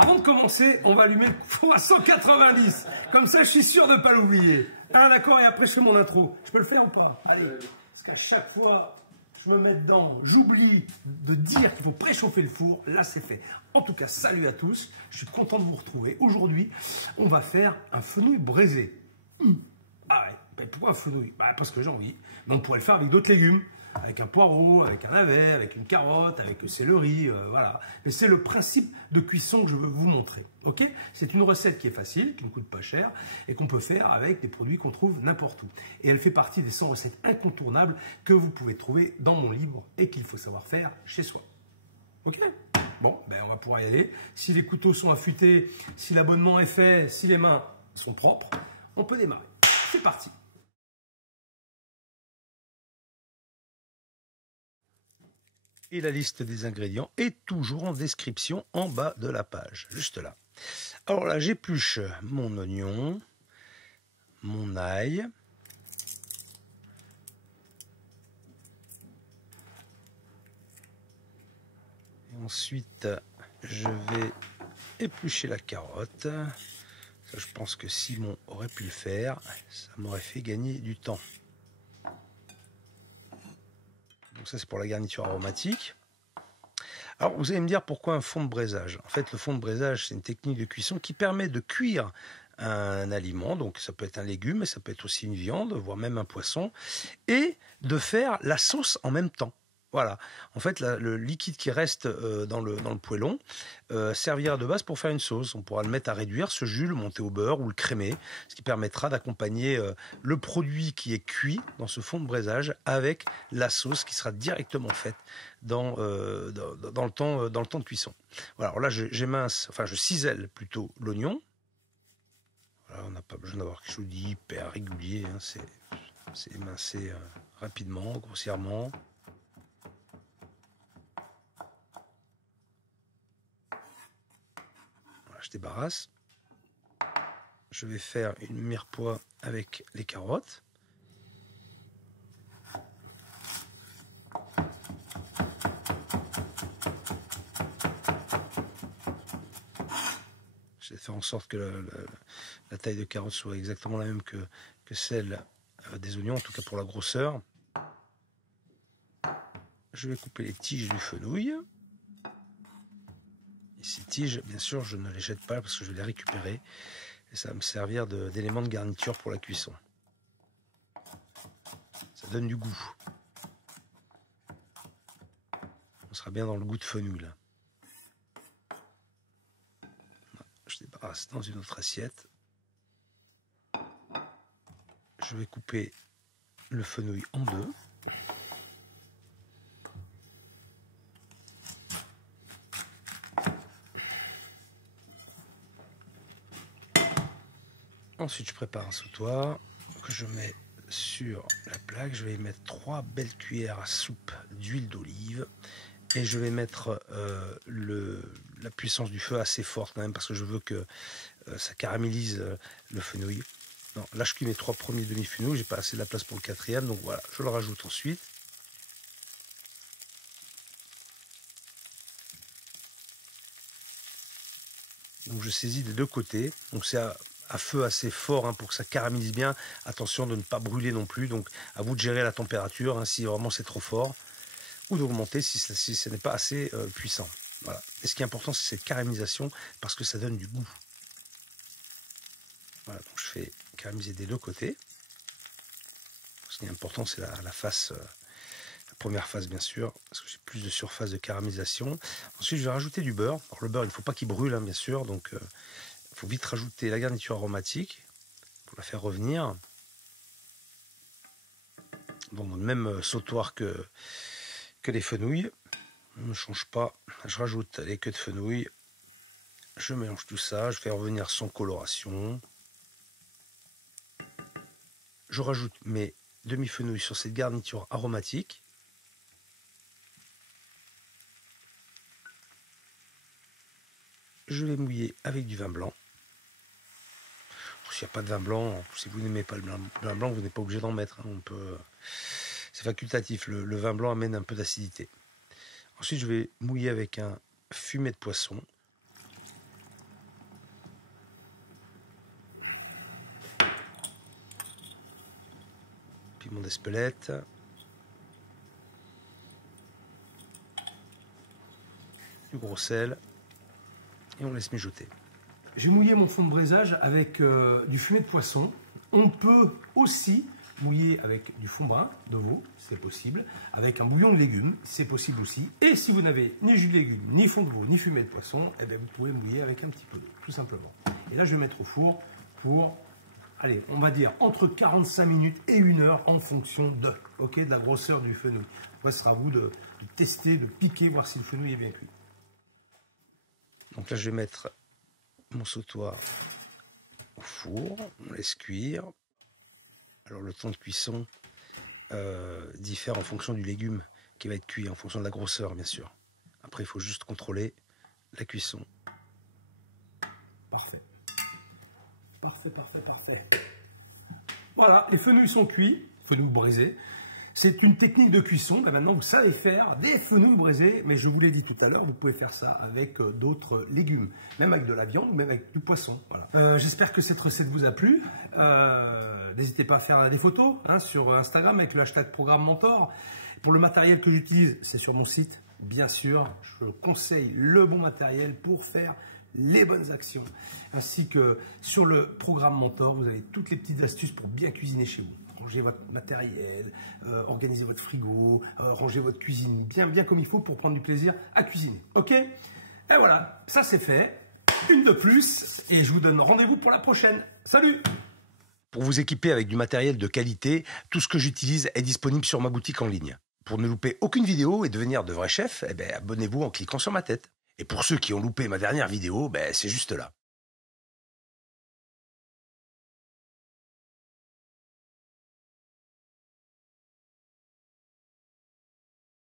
Avant de commencer, on va allumer le four à 190. Comme ça, je suis sûr de ne pas l'oublier. D'accord, et après je fais mon intro. Je peux le faire ou pas? Allez. Parce qu'à chaque fois, je me mets dedans, j'oublie de dire qu'il faut préchauffer le four. Là, c'est fait. En tout cas, salut à tous. Je suis content de vous retrouver. Aujourd'hui, on va faire un fenouil braisé. Ah ouais, mais pourquoi un fenouil? Parce que j'ai envie. Mais on pourrait le faire avec d'autres légumes. Avec un poireau, avec un navet, avec une carotte, avec le céleri, voilà. Mais c'est le principe de cuisson que je veux vous montrer, ok? C'est une recette qui est facile, qui ne coûte pas cher et qu'on peut faire avec des produits qu'on trouve n'importe où. Et elle fait partie des 100 recettes incontournables que vous pouvez trouver dans mon livre et qu'il faut savoir faire chez soi. Ok? Bon, ben on va pouvoir y aller. Si les couteaux sont affûtés, si l'abonnement est fait, si les mains sont propres, on peut démarrer. C'est parti! Et la liste des ingrédients est toujours en description en bas de la page, juste là. Alors là, j'épluche mon oignon, mon ail, et ensuite je vais éplucher la carotte. Ça, je pense que Simon aurait pu le faire, ça m'aurait fait gagner du temps. Donc ça, c'est pour la garniture aromatique. Alors, vous allez me dire pourquoi un fond de braisage. En fait, le fond de braisage, c'est une technique de cuisson qui permet de cuire un aliment. Donc, ça peut être un légume, mais ça peut être aussi une viande, voire même un poisson. Et de faire la sauce en même temps. Voilà. En fait, le liquide qui reste dans le poêlon servira de base pour faire une sauce. On pourra le mettre à réduire, ce jus, le monter au beurre ou le crémer, ce qui permettra d'accompagner le produit qui est cuit dans ce fond de braisage avec la sauce qui sera directement faite dans le temps de cuisson. Voilà. Alors là, je cisèle plutôt l'oignon. Voilà, on n'a pas besoin d'avoir quelque chose d'hyper régulier. Hein. C'est émincé rapidement, grossièrement. Je débarrasse. Je vais faire une mirepoix avec les carottes. Je vais faire en sorte que la taille de carotte soit exactement la même que celle des oignons, en tout cas pour la grosseur. Je vais couper les tiges du fenouil. Et ces tiges, bien sûr, je ne les jette pas parce que je vais les récupérer. Et ça va me servir d'élément de garniture pour la cuisson. Ça donne du goût. On sera bien dans le goût de fenouil, là. Je débarrasse dans une autre assiette. Je vais couper le fenouil en deux. Ensuite, je prépare un sautoir que je mets sur la plaque. Je vais y mettre 3 belles cuillères à soupe d'huile d'olive. Et je vais mettre la puissance du feu assez forte quand même parce que je veux que ça caramélise le fenouil. Non, là, je cuis mes 3 premiers demi-fenouils. J'ai pas assez de la place pour le 4e. Donc voilà, je le rajoute ensuite. Donc je saisis des deux côtés. Donc c'est à feu assez fort hein, pour que ça caramélise bien. Attention de ne pas brûler non plus. Donc à vous de gérer la température hein, si vraiment c'est trop fort. Ou d'augmenter si ce n'est pas assez puissant. Voilà. Et ce qui est important, c'est cette caramélisation parce que ça donne du goût. Voilà, donc je fais caraméliser des deux côtés. Ce qui est important, c'est la face, la première phase bien sûr, parce que j'ai plus de surface de caramélisation. Ensuite, je vais rajouter du beurre. Alors le beurre, il ne faut pas qu'il brûle, hein, bien sûr, donc il faut vite rajouter la garniture aromatique pour la faire revenir. Donc dans le même sautoir que les fenouils. On ne change pas. Je rajoute les queues de fenouil. Je mélange tout ça. Je fais revenir sans coloration. Je rajoute mes demi-fenouils sur cette garniture aromatique. Je vais mouiller avec du vin blanc. S'il n'y a pas de vin blanc, si vous n'aimez pas le vin blanc, vous n'êtes pas obligé d'en mettre. Hein. On peut, c'est facultatif. Le vin blanc amène un peu d'acidité. Ensuite, je vais mouiller avec un fumet de poisson. piment d'Espelette. Du gros sel. Et on laisse mijoter. J'ai mouillé mon fond de braisage avec du fumet de poisson. On peut aussi mouiller avec du fond brun de veau, c'est possible, avec un bouillon de légumes, c'est possible aussi. Et si vous n'avez ni jus de légumes, ni fond de veau, ni fumet de poisson, eh bien vous pouvez mouiller avec un petit peu d'eau, tout simplement. Et là, je vais mettre au four pour, allez, on va dire entre 45 minutes et 1 heure en fonction de la grosseur du fenouil. Après, ce sera à vous de tester, de piquer, voir si le fenouil est bien cuit. Donc là, je vais mettre mon sautoir au four, on laisse cuire. Alors le temps de cuisson diffère en fonction du légume qui va être cuit, en fonction de la grosseur bien sûr. Après il faut juste contrôler la cuisson. Parfait. Parfait, parfait, parfait. Voilà, les fenouils sont cuits, fenouils braisés. C'est une technique de cuisson. Ben maintenant, vous savez faire des fenouils braisés. Mais je vous l'ai dit tout à l'heure, vous pouvez faire ça avec d'autres légumes. Même avec de la viande ou même avec du poisson. Voilà. J'espère que cette recette vous a plu. N'hésitez pas à faire des photos sur Instagram avec le hashtag Programme Mentor. Pour le matériel que j'utilise, c'est sur mon site. Bien sûr, je conseille le bon matériel pour faire les bonnes actions. Ainsi que sur le Programme Mentor, vous avez toutes les petites astuces pour bien cuisiner chez vous. Rangez votre matériel, organisez votre frigo, rangez votre cuisine bien comme il faut pour prendre du plaisir à cuisiner. Ok? Et voilà, ça c'est fait. Une de plus et je vous donne rendez-vous pour la prochaine. Salut! Pour vous équiper avec du matériel de qualité, tout ce que j'utilise est disponible sur ma boutique en ligne. Pour ne louper aucune vidéo et devenir de vrais chefs, abonnez-vous en cliquant sur ma tête. Et pour ceux qui ont loupé ma dernière vidéo, c'est juste là.